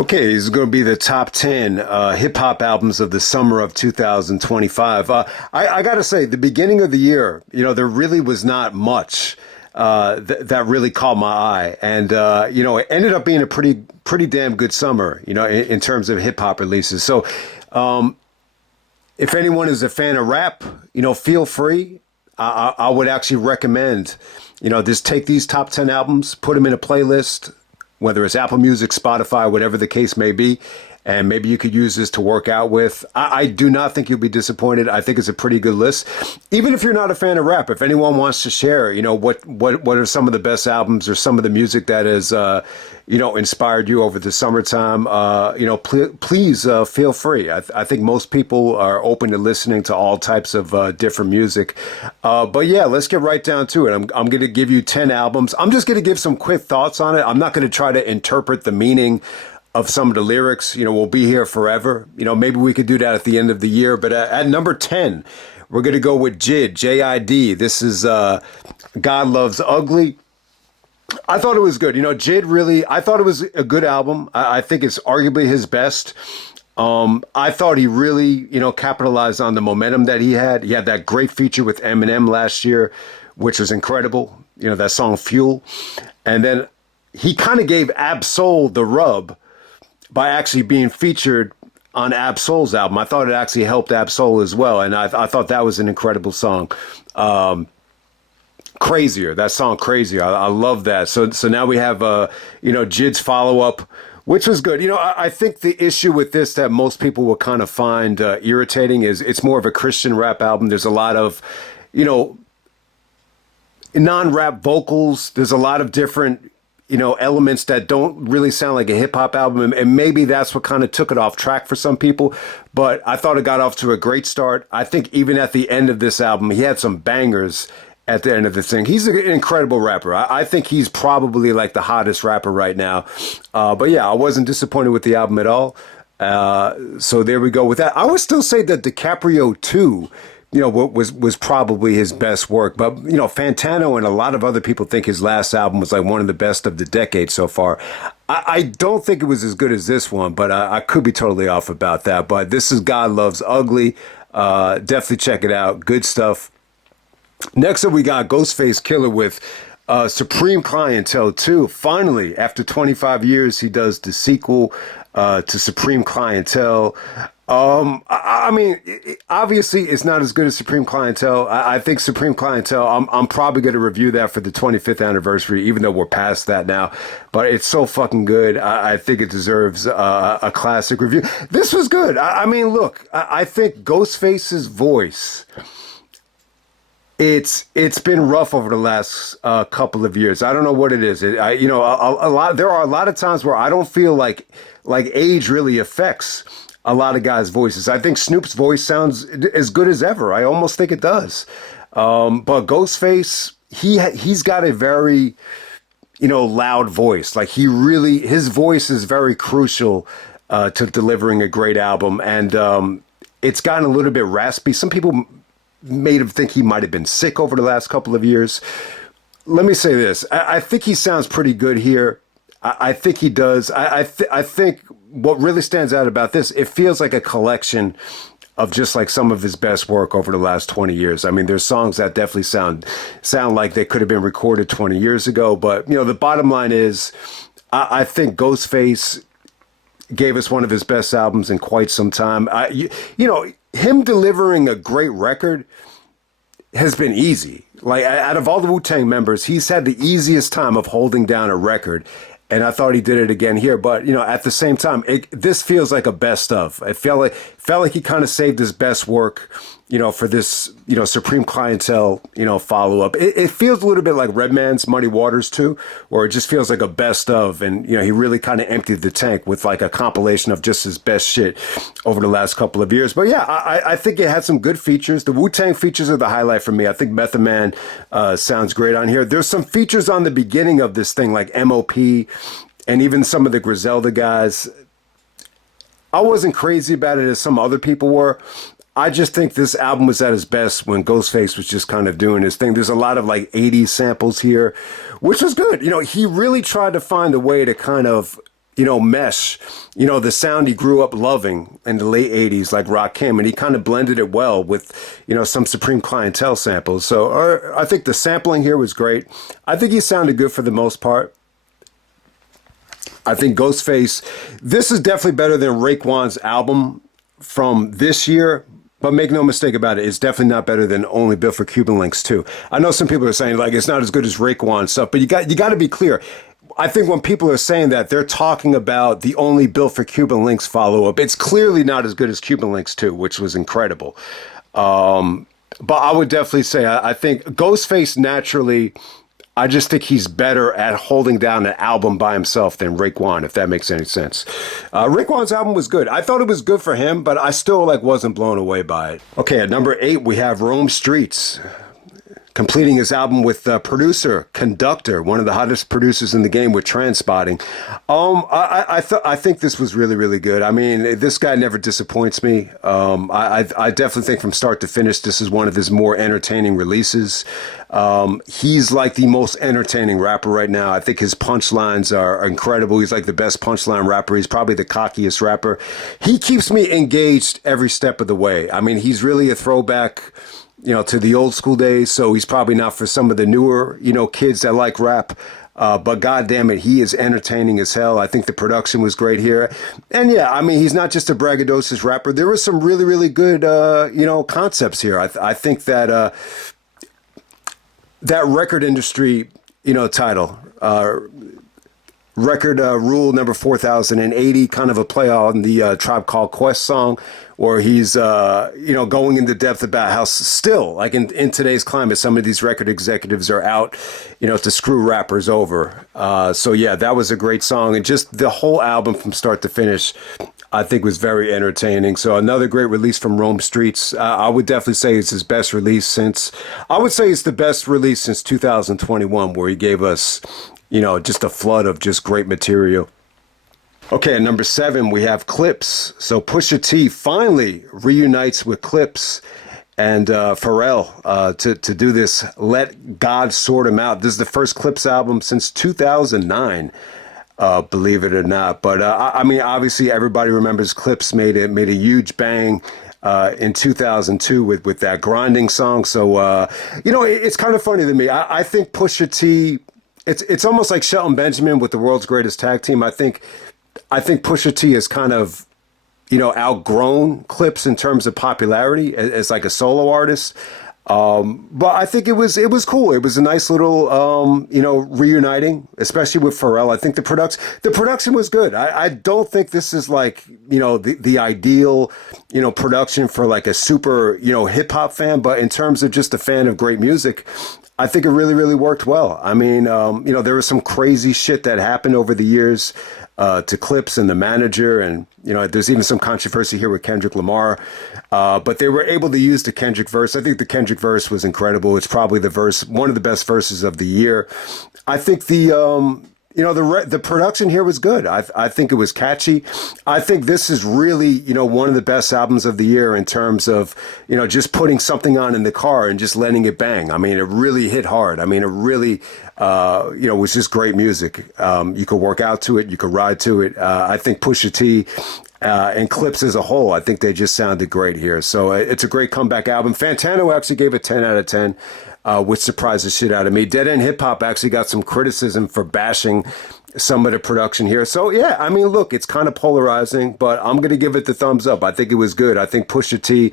Okay, this is going to be the top 10 hip hop albums of the summer of 2025. I got to say, the beginning of the year, there really was not much that really caught my eye. And, it ended up being a pretty damn good summer, in terms of hip hop releases. So, if anyone is a fan of rap, feel free. I would actually recommend, just take these top 10 albums, put them in a playlist, whether it's Apple Music, Spotify, whatever the case may be. And maybe you could use this to work out with. I do not think you'll be disappointed. I think it's a pretty good list. Even if you're not a fan of rap, if anyone wants to share, what are some of the best albums or some of the music that has, inspired you over the summertime, please feel free. I think most people are open to listening to all types of different music. But yeah, let's get right down to it. I'm going to give you 10 albums. I'm just going to give some quick thoughts on it. I'm not going to try to interpret the meaning of some of the lyrics. We'll be here forever. Maybe we could do that at the end of the year. But at number 10, we're going to go with JID, J-I-D. This is God Loves Ugly. I thought it was good. JID really, I thought it was a good album. I think it's arguably his best. I thought he really, capitalized on the momentum that he had. He had that great feature with Eminem last year, which was incredible. That song Fuel. And then he kind of gave Ab-Soul the rub by actually being featured on Ab-Soul's album. I thought it actually helped Ab-Soul as well. And I thought that was an incredible song. Crazier, that song Crazier. I love that. So now we have, JID's follow-up, which was good. I think the issue with this that most people will kind of find irritating is it's more of a Christian rap album. There's a lot of, non-rap vocals. There's a lot of different elements that don't really sound like a hip hop album. And maybe that's what kind of took it off track for some people. But I thought it got off to a great start. I think even at the end of this album, he had some bangers at the end of this thing. He's an incredible rapper. I think he's probably like the hottest rapper right now. But yeah, I wasn't disappointed with the album at all. So there we go with that. I would still say that DiCaprio 2, was probably his best work. But, Fantano and a lot of other people think his last album was like one of the best of the decade so far. I don't think it was as good as this one, but I could be totally off about that. But this is God Loves Ugly. Definitely check it out. Good stuff. Next up, we got Ghostface Killah with Supreme Clientele 2. Finally, after 25 years, he does the sequel to Supreme Clientele. Obviously, it's not as good as Supreme Clientele. I think Supreme Clientele, I'm probably going to review that for the 25th anniversary, even though we're past that now. But it's so fucking good. I think it deserves a classic review. This was good. Look, I think Ghostface's voice, it's been rough over the last couple of years. I don't know what it is. A lot. There are a lot of times where I don't feel like age really affects a lot of guys' voices. I think Snoop's voice sounds as good as ever. I almost think it does. But Ghostface, he's got a very, loud voice. Like his voice is very crucial to delivering a great album. And it's gotten a little bit raspy. Some people made him think he might have been sick over the last couple of years. Let me say this. I think he sounds pretty good here. I think he does. I think what really stands out about this, it feels like a collection of just like some of his best work over the last 20 years. There's songs that definitely sound like they could have been recorded 20 years ago. But, the bottom line is, I think Ghostface gave us one of his best albums in quite some time. Him delivering a great record has been easy. Like, out of all the Wu-Tang members, he's had the easiest time of holding down a record. And I thought he did it again here. But, at the same time, this feels like a best of. It felt like he kind of saved his best work, for this, Supreme Clientele, follow-up. It feels a little bit like Redman's Muddy Waters too, or it just feels like a best of. And, he really kind of emptied the tank with like a compilation of just his best shit over the last couple of years. But yeah, I think it had some good features. The Wu-Tang features are the highlight for me. I think Method Man sounds great on here. There's some features on the beginning of this thing, like M.O.P. and even some of the Griselda guys. I wasn't crazy about it as some other people were. I just think this album was at its best when Ghostface was just kind of doing his thing. There's a lot of like 80s samples here, which was good. He really tried to find a way to kind of, mesh, the sound he grew up loving in the late 80s, like Rakim, and he kind of blended it well with, some Supreme Clientele samples. So I think the sampling here was great. I think he sounded good for the most part. I think Ghostface, this is definitely better than Raekwon's album from this year. But make no mistake about it, it's definitely not better than Only Built for Cuban Links 2. I know some people are saying, like, it's not as good as Raekwon stuff, but you got to be clear. I think when people are saying that, they're talking about the Only Built for Cuban Links follow-up. It's clearly not as good as Cuban Links 2, which was incredible. But I would definitely say, I think Ghostface naturally, I just think he's better at holding down an album by himself than Raekwon, if that makes any sense. Raekwon's album was good. I thought it was good for him, but I still wasn't blown away by it. Okay, at number 8, we have Rome Streetz, completing his album with producer, Conductor, one of the hottest producers in the game with Transpotting. I think this was really, really good. I mean, this guy never disappoints me. I definitely think from start to finish, this is one of his more entertaining releases. He's like the most entertaining rapper right now. I think his punchlines are incredible. He's like the best punchline rapper. He's probably the cockiest rapper. He keeps me engaged every step of the way. I mean, he's really a throwback, to the old school days. So he's probably not for some of the newer, kids that like rap. But God damn it, he is entertaining as hell. I think the production was great here. And yeah, I mean, he's not just a braggadocious rapper. There were some really, really good, concepts here. I think that that record industry, title, record rule number 4080, kind of a play on the Tribe Called Quest song, where he's, going into depth about how still, like in today's climate, some of these record executives are out, to screw rappers over. So yeah, that was a great song. And just the whole album from start to finish, I think was very entertaining. So another great release from Rome Streetz. I would definitely say it's his best release I would say it's the best release since 2021, where he gave us, just a flood of just great material. Okay, at number 7, we have Clipse. So Pusha T finally reunites with Clipse and Pharrell to do this Let God Sort Him Out. This is the first Clipse album since 2009. Believe it or not. But I mean, obviously everybody remembers Clipse made a huge bang in 2002 with that Grinding song. So, it's kind of funny to me. I think Pusha T, it's almost like Shelton Benjamin with the world's greatest tag team. I think Pusha T is kind of, outgrown Clipse in terms of popularity as like a solo artist. But I think it was cool. It was a nice little, reuniting, especially with Pharrell. I think the production was good. I don't think this is like, the ideal, production for like a super, hip hop fan. But in terms of just a fan of great music, I think it really, really worked well. I mean, there was some crazy shit that happened over the years to Clipse and the manager. And, there's even some controversy here with Kendrick Lamar. But they were able to use the Kendrick verse. I think the Kendrick verse was incredible. It's probably one of the best verses of the year. I think the production here was good. I think it was catchy. I think this is really, one of the best albums of the year in terms of, just putting something on in the car and just letting it bang. I mean, it really hit hard. I mean, it really, was just great music. You could work out to it. You could ride to it. I think Pusha T and Clipse as a whole, I think they just sounded great here. So it's a great comeback album. Fantano actually gave it 10 out of 10. Which surprised the shit out of me. Dead End Hip Hop actually got some criticism for bashing some of the production here. So yeah, I mean, look, it's kind of polarizing, but I'm going to give it the thumbs up. I think it was good. I think Pusha T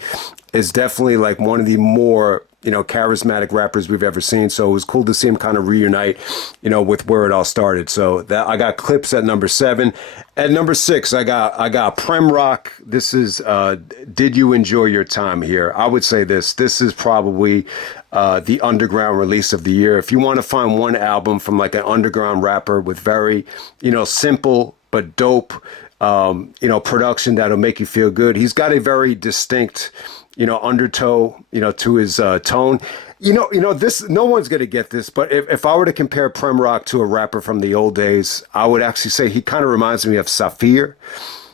is definitely like one of the more, charismatic rappers we've ever seen. So it was cool to see him kind of reunite, with where it all started. So that I got Clipse at number 7. At number 6, I got Prem Rock. This is Did You Enjoy Your Time Here? I would say this is probably the underground release of the year. If you want to find one album from like an underground rapper with very, simple but dope, production that'll make you feel good. He's got a very distinct, undertow, to his tone. This, no one's going to get this, but if I were to compare Prem Rock to a rapper from the old days, I would actually say he kind of reminds me of Saphir.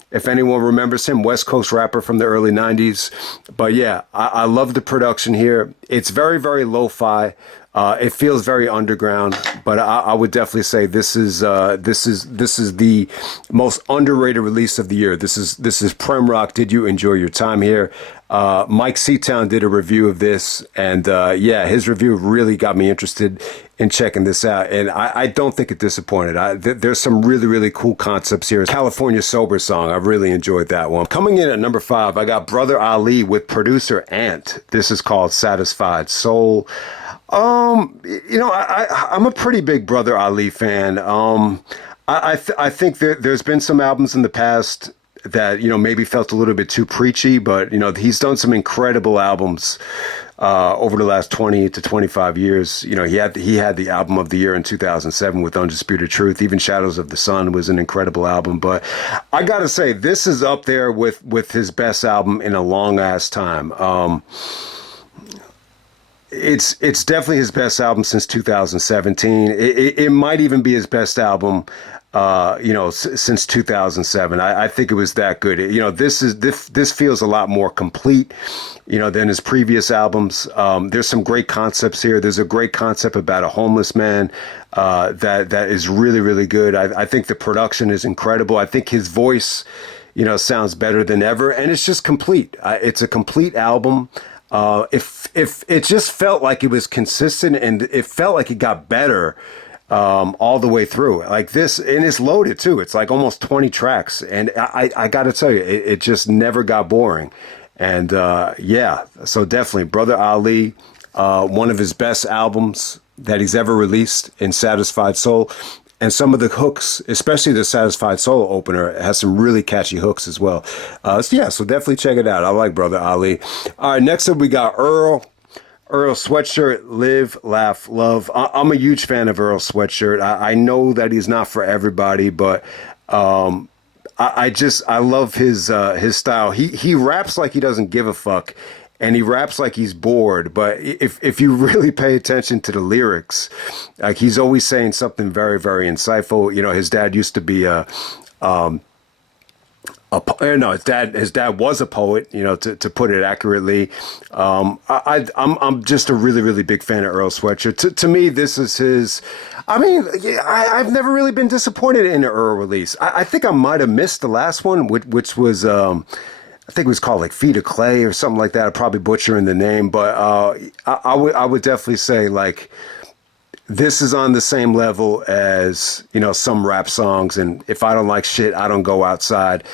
If anyone remembers him, West Coast rapper from the early 90s. But yeah, I love the production here. It's very, very lo-fi. It feels very underground, but I would definitely say this is the most underrated release of the year. This is Prem Rock. Did you enjoy your time here? Mike Seatown did a review of this, and yeah, his review really got me interested in checking this out. And I don't think it disappointed. There's some really, really cool concepts here. California Sober song. I really enjoyed that one. Coming in at number 5, I got Brother Ali with producer Ant. This is called Satisfied Soul. I'm a pretty big Brother Ali fan. I think there's been some albums in the past that maybe felt a little bit too preachy, but he's done some incredible albums over the last 20 to 25 years. He had the album of the year in 2007 with Undisputed Truth. Even Shadows of the Sun was an incredible album. But I gotta say, this is up there with his best album in a long ass time. It's definitely his best album since 2017. It might even be his best album, since 2007. I think it was that good. This feels a lot more complete, than his previous albums. There's some great concepts here. There's a great concept about a homeless man that is really, really good. I think the production is incredible. I think his voice, sounds better than ever, and it's just complete. It's a complete album. If it just felt like it was consistent, and it felt like it got better all the way through, like this, and it's loaded too. It's like almost 20 tracks, and I got to tell you, it just never got boring. And yeah, so definitely Brother Ali, one of his best albums that he's ever released in Satisfied Soul. And some of the hooks, especially the Satisfied Soul opener, has some really catchy hooks as well. So definitely check it out. I like Brother Ali. All right, next up we got Earl Sweatshirt, Live, Laugh, Love. I'm a huge fan of Earl Sweatshirt. I know that he's not for everybody, but I love his style. He raps like he doesn't give a fuck. And he raps like he's bored, but if you really pay attention to the lyrics, like he's always saying something very, very insightful. His dad used to be his dad was a poet, to put it accurately. I'm just a really, really big fan of Earl Sweatshirt. To me, this is his. I mean, yeah, I've never really been disappointed in an Earl release. I think I might have missed the last one, which was. I think it was called like Feet of Clay or something like that. I'm probably butchering the name, but I would definitely say like this is on the same level as some rap songs. And If I Don't Like Shit, I Don't Go Outside.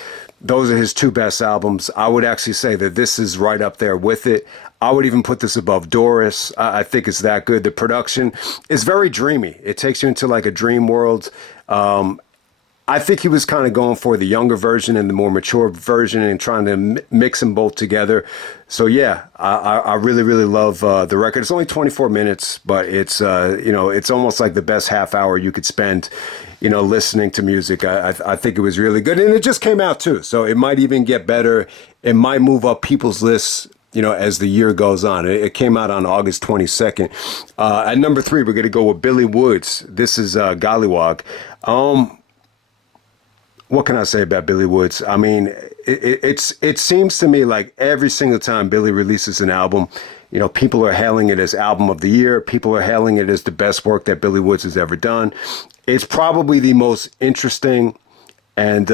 Those are his two best albums. I would actually say that this is right up there with it. I would even put this above Doris. I think it's that good. The production is very dreamy. It takes you into like a dream world. I think he was kind of going for the younger version and the more mature version and trying to mix them both together. So yeah, I really, really love the record. It's only 24 minutes, but it's it's almost like the best half hour you could spend, listening to music. I think it was really good, and it just came out too. So it might even get better. It might move up people's lists, as the year goes on. It came out on August 22nd. At number 3, we're going to go with Billy Woods. This is Gollywog. What can I say about Billy Woods? I mean, it seems to me like every single time Billy releases an album, people are hailing it as album of the year. People are hailing it as the best work that Billy Woods has ever done. It's probably the most interesting and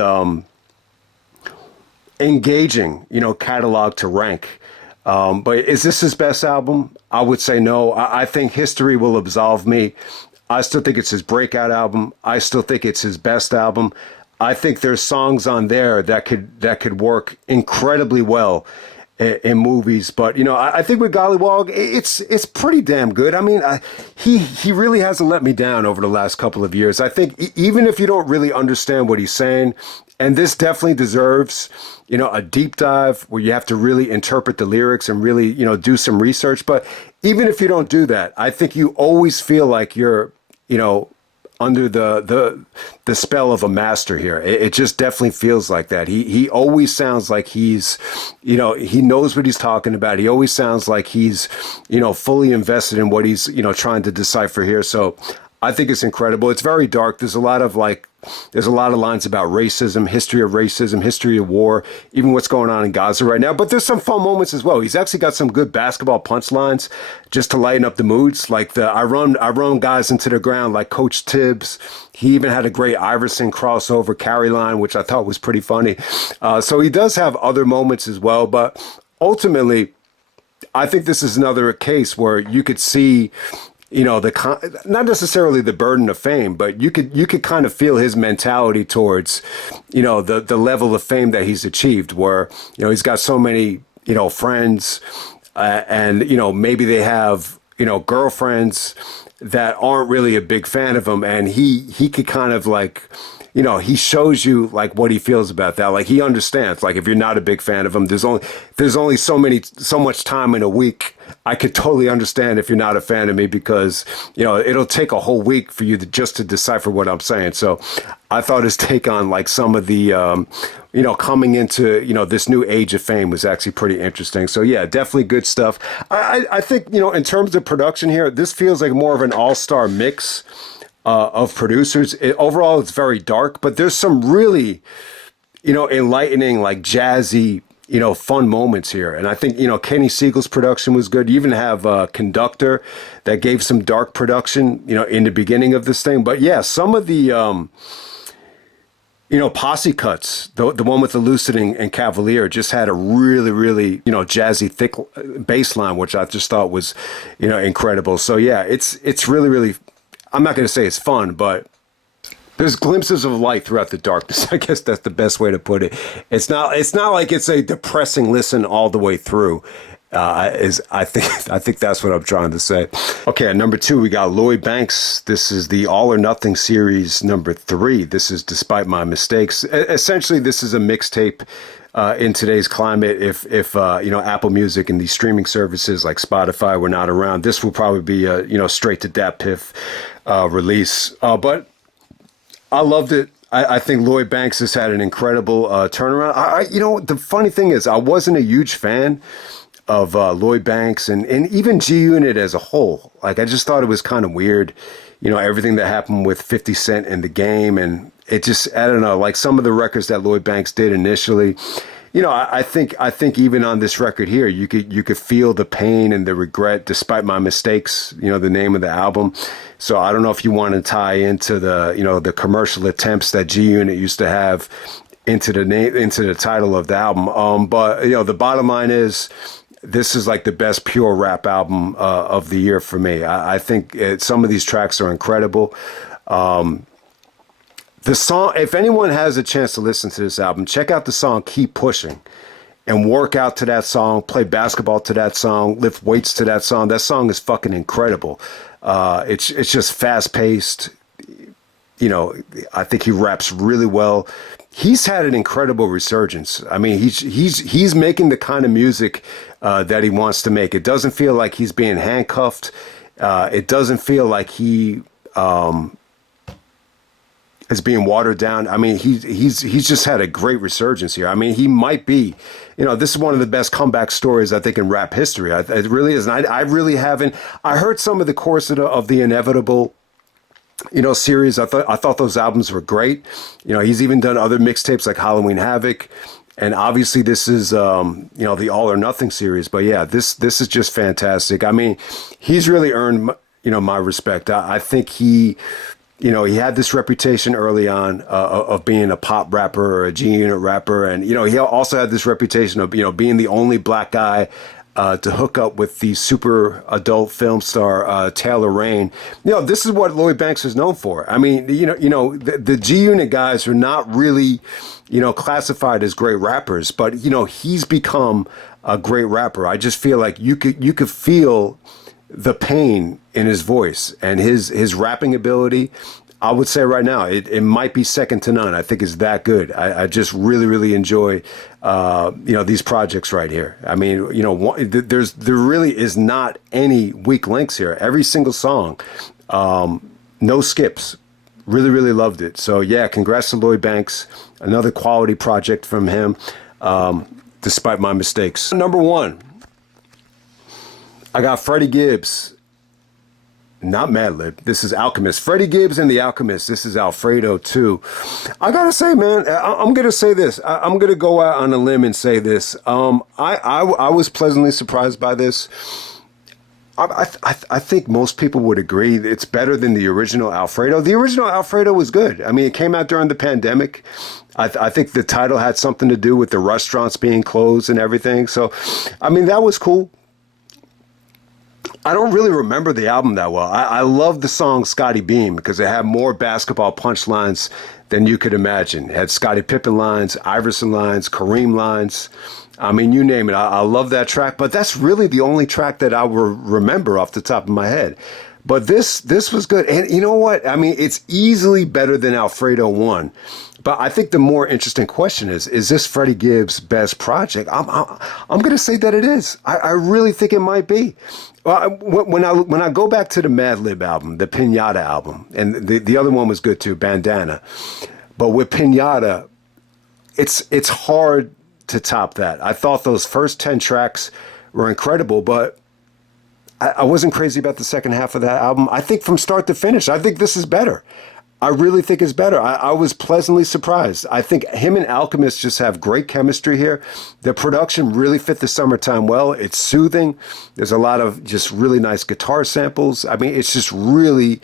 engaging, catalog to rank. But is this his best album? I would say no. I think history will absolve me. I still think it's his breakout album. I still think it's his best album. I think there's songs on there that could work incredibly well in movies, but I think with Gollywog, it's pretty damn good. I mean, he really hasn't let me down over the last couple of years. I think even if you don't really understand what he's saying, and this definitely deserves a deep dive where you have to really interpret the lyrics and really do some research. But even if you don't do that, I think you always feel like you're under the spell of a master here. It just definitely feels like that. He always sounds like he's, he knows what he's talking about. He always sounds like he's, fully invested in what he's, trying to decipher here. So I think it's incredible. It's very dark. There's a lot of lines about racism, history of war, even what's going on in Gaza right now. But there's some fun moments as well. He's actually got some good basketball punchlines just to lighten up the moods. Like I run guys into the ground like Coach Tibbs. He even had a great Iverson crossover carry line, which I thought was pretty funny. So he does have other moments as well. But ultimately, I think this is another case where you could see, not necessarily the burden of fame, but you could kind of feel his mentality towards, the level of fame that he's achieved, where, he's got so many, friends, and, maybe they have, girlfriends that aren't really a big fan of him. And he could kind of like, he shows you like what he feels about that. Like he understands, like if you're not a big fan of him, there's only so much time in a week. I could totally understand if you're not a fan of me, because, it'll take a whole week for you to decipher what I'm saying. So I thought his take on like some of the, coming into, this new age of fame was actually pretty interesting. So yeah, definitely good stuff. I think, in terms of production here, this feels like more of an all-star mix of producers. Overall, it's very dark, but there's some really, enlightening, like jazzy, fun moments here. And I think, Kenny Siegel's production was good. You even have Conductor that gave some dark production, in the beginning of this thing. But yeah, some of the, posse cuts, the one with the Lucid and Cavalier, just had a really, really, jazzy, thick bass line, which I just thought was, incredible. So yeah, it's really, really, I'm not going to say it's fun, but there's glimpses of light throughout the darkness. I guess that's the best way to put it. It's not like it's a depressing listen all the way through. I think that's what I'm trying to say. Okay, at number 2, we got Lloyd Banks. This is the All or Nothing series number 3. This is Despite My Mistakes. Essentially, this is a mixtape. In today's climate, if Apple Music and these streaming services like Spotify were not around, this will probably be a straight to Dat Piff release. But I loved it. I think Lloyd Banks has had an incredible turnaround. The funny thing is, I wasn't a huge fan of Lloyd Banks and even G Unit as a whole. Like, I just thought it was kind of weird, everything that happened with 50 Cent in the game. And it just, I don't know, like some of the records that Lloyd Banks did initially, I think even on this record here, you could feel the pain and the regret, Despite My Mistakes, the name of the album. So I don't know if you want to tie into the commercial attempts that G Unit used to have into the title of the album. But the bottom line is, this is like the best pure rap album of the year for me. I think some of these tracks are incredible. The song, if anyone has a chance to listen to this album, check out the song Keep Pushing and work out to that song, play basketball to that song, lift weights to that song. That song is fucking incredible. It's just fast paced. I think he raps really well. He's had an incredible resurgence. I mean, he's making the kind of music that he wants to make. It doesn't feel like he's being handcuffed. It doesn't feel like he is being watered down. I mean, he's just had a great resurgence here. I mean, he might be, this is one of the best comeback stories I think in rap history. It really is. And I really haven't. I heard some of the course of the Inevitable, series. I thought those albums were great. He's even done other mixtapes like Halloween Havoc, and obviously this is the All or Nothing series. But yeah, this is just fantastic. I mean, he's really earned my respect. I think he had this reputation early on of being a pop rapper or a G Unit rapper, and he also had this reputation of being the only black guy to hook up with the super adult film star Taylor Rain. This is what Lloyd Banks is known for. I mean, the G Unit guys are not really, classified as great rappers, but he's become a great rapper. I just feel like you could feel the pain in his voice and his rapping ability. I would say right now, it might be second to none. I think it's that good. I just really, really enjoy, these projects right here. I mean, there really is not any weak links here. Every single song, no skips. Really, really loved it. So yeah, congrats to Lloyd Banks. Another quality project from him, Despite My Mistakes. Number 1, I got Freddie Gibbs. not Madlib. This is Alchemist. Freddie Gibbs and the Alchemist. This is Alfredo too. I gotta say, man, I'm gonna say this. I'm gonna go out on a limb and say this. I was pleasantly surprised by this. I think most people would agree it's better than the original Alfredo. The original Alfredo was good. I mean, it came out during the pandemic. I think the title had something to do with the restaurants being closed and everything. So, I mean, that was cool. I don't really remember the album that well. I love the song Scotty Beam because it had more basketball punchlines than you could imagine. It had Scottie Pippen lines, Iverson lines, Kareem lines. I mean, you name it. I love that track, but that's really the only track that I will remember off the top of my head. But this was good. And you know what? I mean, it's easily better than Alfredo 1. But I think the more interesting question is this Freddie Gibbs' best project? I'm going to say that it is. I really think it might be. When I go back to the Madlib album, the Pinata album, and the other one was good too, Bandana. But with Pinata, it's hard to top that. I thought those first 10 tracks were incredible, but I wasn't crazy about the second half of that album. I think from start to finish, I think this is better. I really think it's better. I was pleasantly surprised. I think him and Alchemist just have great chemistry here. The production really fit the summertime well. It's soothing. There's a lot of just really nice guitar samples. I mean, it's just really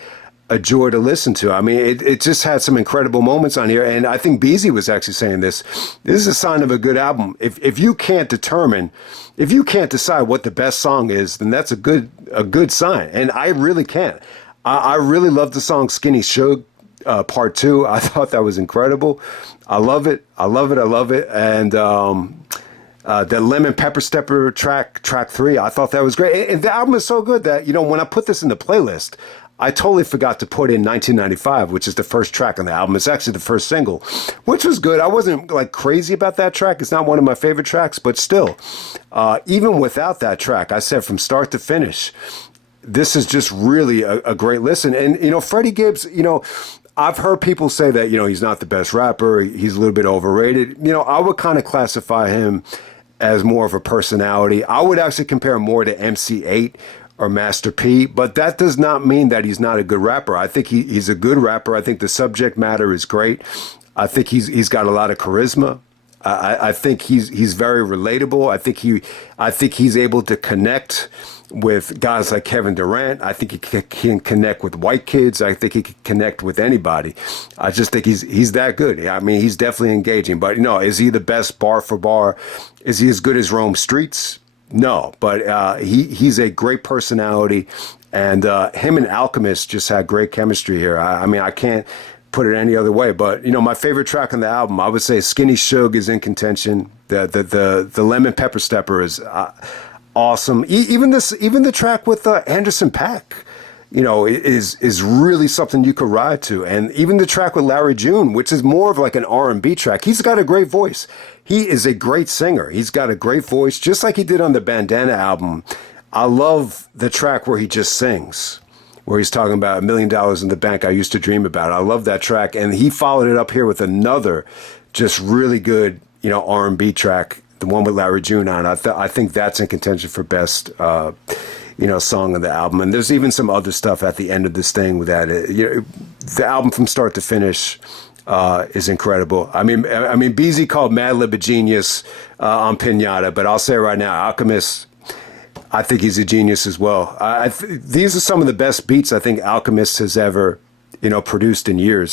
a joy to listen to. I mean, it just had some incredible moments on here. And I think Beezy was actually saying this. This is a sign of a good album. If you can't decide what the best song is, then that's a good sign. And I really can't. I really love the song Skinny Suge. Part 2, I thought that was incredible. I love it. I love it. I love it. And the Lemon Pepper Stepper track 3, I thought that was great. And the album is so good that, when I put this in the playlist, I totally forgot to put in 1995, which is the first track on the album. It's actually the first single, which was good. I wasn't like crazy about that track. It's not one of my favorite tracks, but still, even without that track, I said from start to finish, this is just really a great listen. And, Freddie Gibbs, I've heard people say that, he's not the best rapper. He's a little bit overrated. I would kind of classify him as more of a personality. I would actually compare him more to MC8 or Master P, but that does not mean that he's not a good rapper. I think he's a good rapper. I think the subject matter is great. I think he's got a lot of charisma. I think he's very relatable. I think he's able to connect with guys like Kevin Durant. I think he can connect with white kids. I think he can connect with anybody. I just think he's that good. I mean, he's definitely engaging. But is he the best bar for bar? Is he as good as Rome Streets? No, but he's a great personality, and him and Alchemist just had great chemistry here. I mean, I can't put it any other way. But my favorite track on the album, I would say Skinny Suge is in contention. The Lemon Pepper Stepper is awesome. Even the track with Anderson .Paak, is really something you could ride to. And even the track with Larry June, which is more of like an R&B track. He's got a great voice. He is a great singer. He's got a great voice, just like he did on the Bandana album. I love the track where he just sings, where he's talking about $1 million in the bank I used to dream about. I love that track. And he followed it up here with another just really good, R&B track, the one with Larry June on. I think that's in contention for best, song of the album. And there's even some other stuff at the end of this thing with that. The album from start to finish is incredible. I mean, Beezy called Madlib a genius on Pinata, but I'll say right now, Alchemist, I think he's a genius as well. These are some of the best beats I think Alchemist has ever, produced in years.